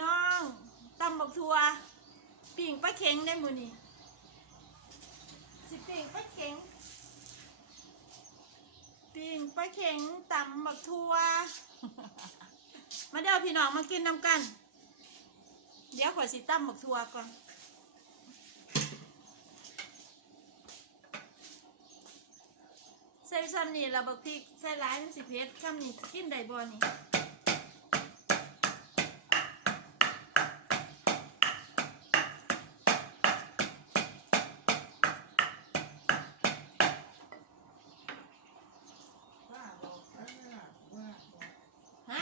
น้องตำบักทัวปิ่งปลาเข็งได้มือนี่สิปิ่งปลาเข็งปิ่งปลาเข็งตำบักทัวมาเดี๋ยวพี่น้องมากินน้ำกัน เดี๋ยวขอยสิตำบักทัวก่อนใส่ซ้ำนี่ระบิกพริกใส่ร้ายมันสิเพชรซ้ำนี่กินได้บ่นี่ ป้าบอกป้าว่าว่าบอก ฮะ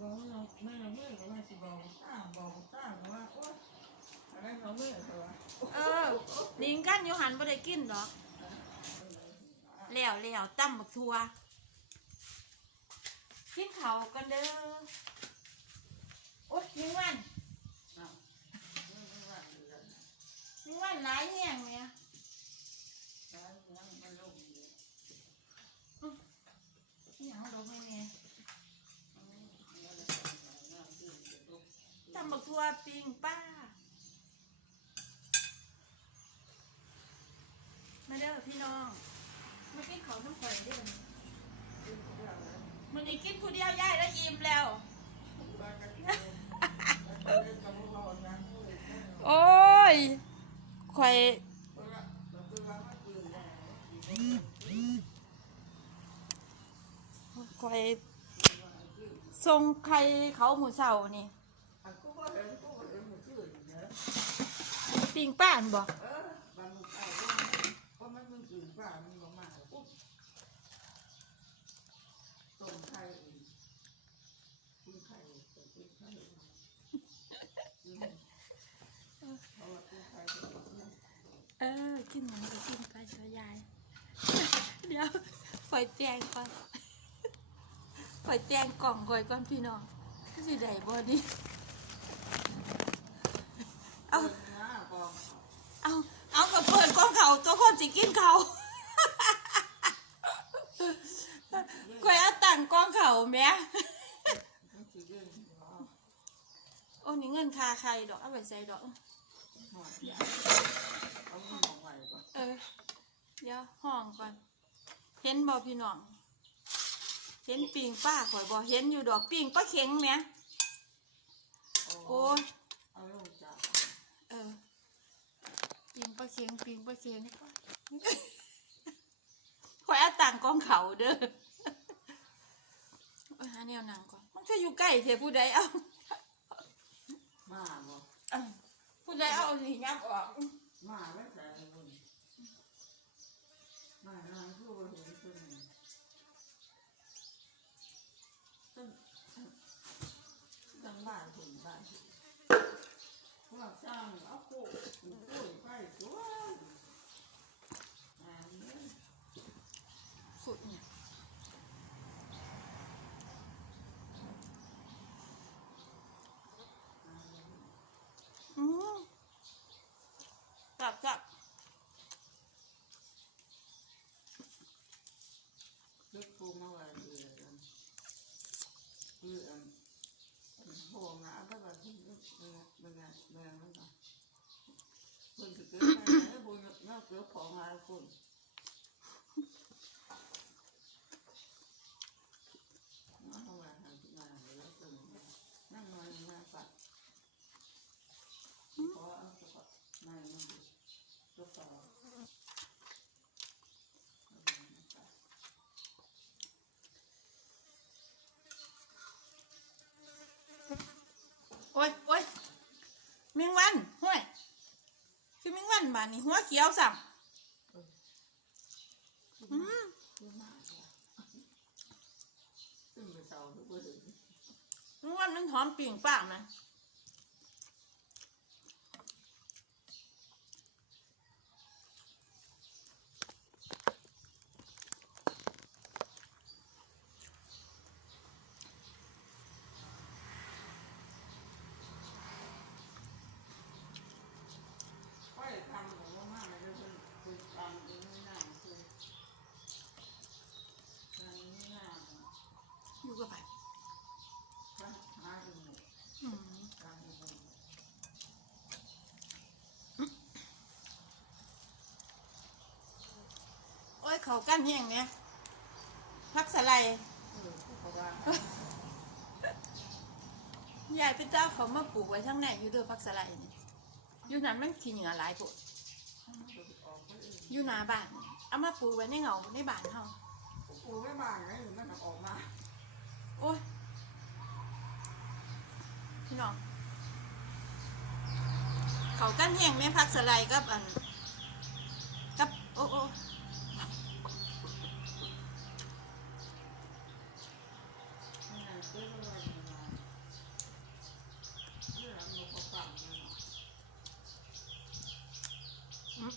บอกเราแม่เราเมื่อยก็ว่าสิบอกป้าบอกป้าว่าโอ๊ยอะไรเราเมื่อยเขาว่า เออลิงกัน อยู่หันบ่ได้กินหรอกแล้วแล้วตำบักทัวกินเขาวกันเด้อโอ๊ยมิงวันอ้าวไม่ไม่ว่าอยู่แล้วมิงวันหลายแห้งเนี่ยแล้วยังมันลงอยู่นี่หยังดอกไม้เนี่ยอืมแล้วเราจะไปหน้าที่จะลุกตำบักทัวปิงป้า มาเด้อ พี่น้องมากินข้าวน้ำข่อยด้อขึ้นเรื่องแล้วมันนี้กินผู้เดียวย่ายแล้วอิ่มแล้ว โอ้ยข่อยเวาเราเวามาปืนได้ข่อยทรงใครเขาหมูเสานี่ปิงป้านบออบันมันไอ้เพราะมันมันอื่นป่ามันมามาปุ๊บต้มไข่อีกคุณไข่ต้มคุณไข่อืมเพราะว่าคุณไข่เป็นของเนี่ย เออกินหยังก็กินไปเถอะยาย เดี๋ยวข่อยแจงก่อนข่อยแจงกล่องข่อยก่อนพี่น้องสิได้บ่นี่เอาเอกองเอาเอากับเปิดกล่องเขาตัวคนสิกินเขาข่อยเอาตั้งกล่องเขาแหม่โอ้นี่เงินคาใครดอกเอาไปใส่ดอก หัวใหญ่เอามันมองไว้ก่อน เออ เดี๋ยวห้องก่อน เห็นบ่พี่น้อง เห็นปิงป้าข่อยบ่เห็นอยู่ดอกปิงป้าเข็งแหมโอ้ยเอาลงจากเออปิงป้าเข็งปิงป้าเข็งข่อยเอาต่างกองเขาเด้อโอ้ยหาแนวหนังก่อนมันจะอยู่ใกล้เถอะผู้ใดเอามาบ่เอาผู้ใดเอาสิยับออกมาไว้ใส่ บนมานานคือว่าเห็นตัวนี้ต้นต้นบ้านถึงบ้านพวกสร้างเอาโค้งโค้งไปตัวอ่าเนี่ย ขุดเนี่ยอืมจับจับ เล็กปูมาไว้เดือนเดือนโหงนะถ้าแบบที่มันมันมันมันมันคนจะเกิดไปไหนคนน่า เกิดของอะไรคนน้าทำงานทำงานแล้วจนนั่งนอนนั่งปัดเพราะเอาสะกดนั่งนั่งก็ต่อ โอ้ยโอ้ยแมงวันห้วยคือแมงวัน บานนี่หัวเขียวสั่งอืมขึ้นมาค่ะขึ้นไปเสาทุกวันแมงวันมันหอมปิ่งปากนะอยู่กับไผอืม เขากั้นแห้งเนี่ยพักสไลด์เออเพราะว่ายายเป็นเจ้าเขามาปลูกไว้ทั้งไหนอยู่เด้อพักสไลด์นี่อยู่นั้นมันขี้เหนือหลายปุ๊อยู่หนาบ้านเอามาปลูกไว้ในเหงาในบ้านเฮากูไม่บานไงมันออกมาโอ้ยพี่น้องเขากั้นแห้งแม่พักสไลด์กับอันกับโอ้โอ้ ไม่ไงเพื่อนอะไรมาเรื่องมันก็ปั่นเนาะ อืม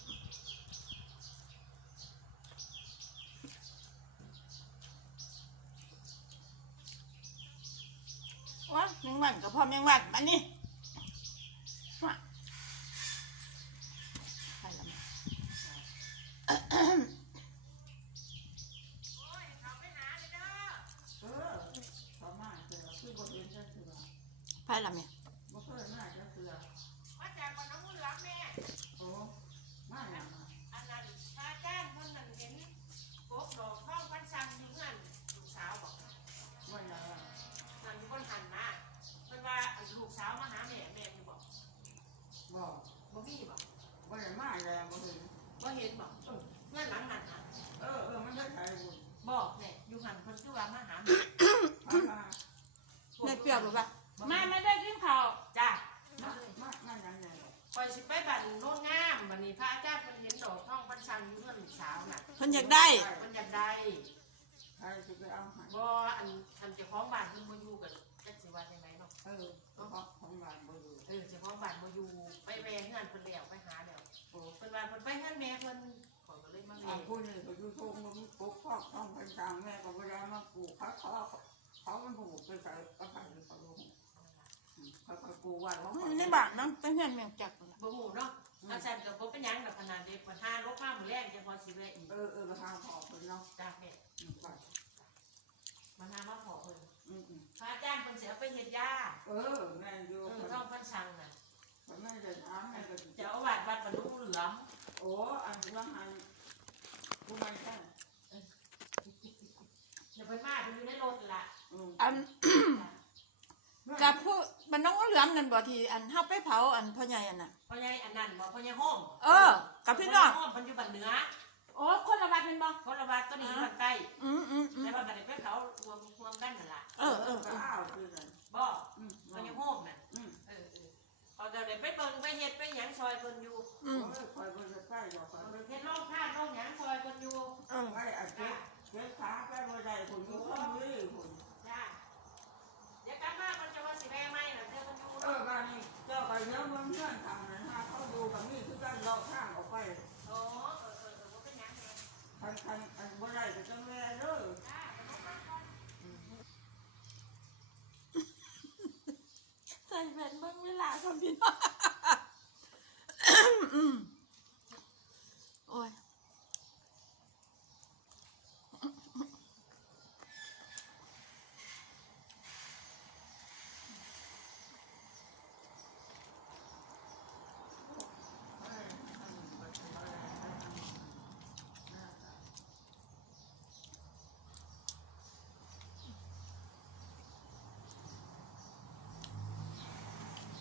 ว้าแมงวัน กับพ่อแมงวันมานี่มาไปละมา เออเขามาเจอคือบทเรียนก็คือว่า ไปละแม่ บ่เคยมาก็คือ มาจากบ้านน้องเหลือแม่ โอ้มาอย่างมา อันนั้นพาจ้างคนนั้นเห็นกบดอกข้องพันชังอยู่เงื่อนลูกสาวบอก ว่าอย่าง นั่นมีคนหันมาเพิ่นว่าลูกสาวมาหาแม่แม่อยู่บอก บอก บ่มีบอก ว่าอย่างมาอะไรบ่เห็น บ่เห็นบอกเออเงื่อนหลังหันนะ เออเออมันได้ขายบุญ บอกแม่อยู่หันเพิ่นคือว่ามาหาแม่ พามา ได้เปรียบหรือเปล่ามาไม่ได้กินข้าว จ้า มามามาอย่างไง คอยสิไปบ้านโน่นงามบัดนี้พระอาจารย์เพิ่นเห็นดอกข้องพันชังอยู่เงื่อนลูกสาวน่ะ เพิ่น อยากได้เพิ่นอยากได้ใครจะไปเอาให้บ่อันอันเจ้าของบ้านเพิ่นบ่อยู่กันจักสิว่าจังไดเนาะเออก็ของของบ้านบ่อยู่เออเจ้าของบ้านบ่อยู่ไปแวะเงื่อนเพิ่นแล้วไปหาแล้วโอ้เพิ่นว่าเพิ่นไปเฮือนแม่เพิ่นขอยก็เลยมาบาแม่งคนนี่ก็อยู่ทุ่งมันปลูกข้าวต้องเป็นกลางแม่ก็บ่ได้มาปลูกเขาเขาเขามันปลูกไปใส่ก็ใส่เขาลงเขาก็ปลูกไว้เขาอยู่ในบ้านเนาะไปเฮือนแมงจักนั่นล่ะบ่ฮู้เนาะ อาจารย์ก็บ่เป็นหยังดอกขนาดเด็กปัญหาลบมามื้อแรกจะพอสิแวะอีกเออเออหาพอเพิ่นเนาะจ้าแม่อืมไปมันหามาขอเพิ่นอืมอืมพระอาจารย์เพิ่นสิเอาไปเฮ็ดยาเออแม่อยู่เออเพิ่นท้องพันชังน่ะแม่จะถามแม่ก็เจ้าอาวาสวัดบรรลุเหลือมโอ้อันว่าหันผู้ไม่ใช่เดี๋ยวเพิ่นมาเพิ่นอยู่ในรถล่ะอืมอัน กับผู้บ้านน้องเหลือมนั่นบ่ที่อันเฮาไปเผาอันพ่อใหญ่อันน่ะ พ่อใหญ่อันนั้นบ่พ่อใหญ่ห้อมเออกับพี่น้องพ่ใหญ่ห้อมเพิ่นอยู่บ้านเหนือโอ้คนละวัดเป็นบ่คนละวัดตัวนี้อยู่บ้านใต้อืมอืมอืมแต่ว่าบัดนี้เพิ่นเขารวมรวมกันนั่นล่ะเออเออเอก็ออ้าวคือกันบ่อืมพ่อใหญ่ห้อมน่ะอืมเออเออเขาจะได้ไปเบิ่งไปเฮ็ดไปหยังซอยเพิ่นอยู่อืมโอ้ยคอยเพิ่นจะใกล้ดอกคอยเพิ่นเฮ็ดโรงทานโรงหยังซอยเพิ่นอยู่เออไปอันเจ็บเจ็บขาไปบ่ได้ผลก็ต้องมีผลจ้ เจ้าไปเนื้อเมืองเพื่อนทำนะฮะเขาดูกับนี่คือการเลาะข้างออกไป โอ้เออเออเออบ่เป็นหยังแม่ ทันทันอันบ่ได้ก็จังแม่เด้อ จ้าเดี๋ยวมาก่อน ใส่แว่นเบิ่งเวลาก่อนพี่น้องอืมโอ้ย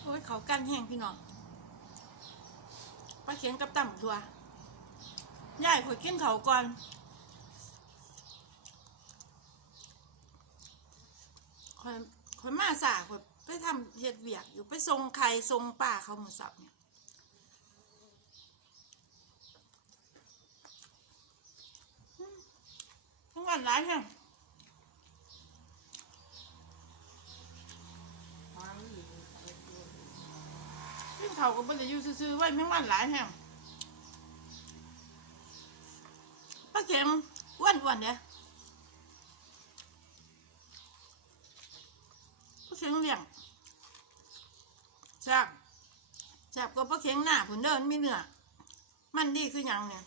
โอ้ยเขากันแห้งพี่น้องปลาเข็งกับต่ำทัวยายข่อยกินเขาก่อนข่อยข่อยมาสาข่อยไปทำเห็ดเวียกอยู่ไปทรงไข่ทรงป่าเขาหมือสับเนี่ยทั้งวันร้ายแห้ง มาอีกอะไรตัว กิน เขาก็บ่ได้อยู่ซื่อๆไว้แม่งวันหลายแห้งปลาเข็มอ้วนๆเนี่ยปลาเข็งเลี้ยงแซ่บแซ่บก็ปลาเข็งหน้าผุนเดินมีเนื้อมันดีคือหยังเนี่ย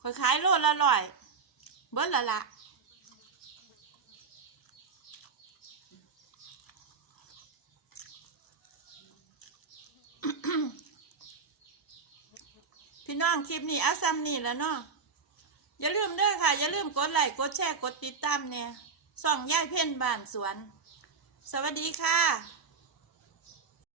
ขอยขายโลละร้อย เบิ้ดละละพี่ น้องคลิปนี้อาซัมนี่แล้วเนาะอย่าลืมเด้อค่ะ อย่าลืมกดไลค์กดแชร์กดติดตามเนี่ยส่องย่ายเพ่นบ้านสวน สวัสดีค่ะ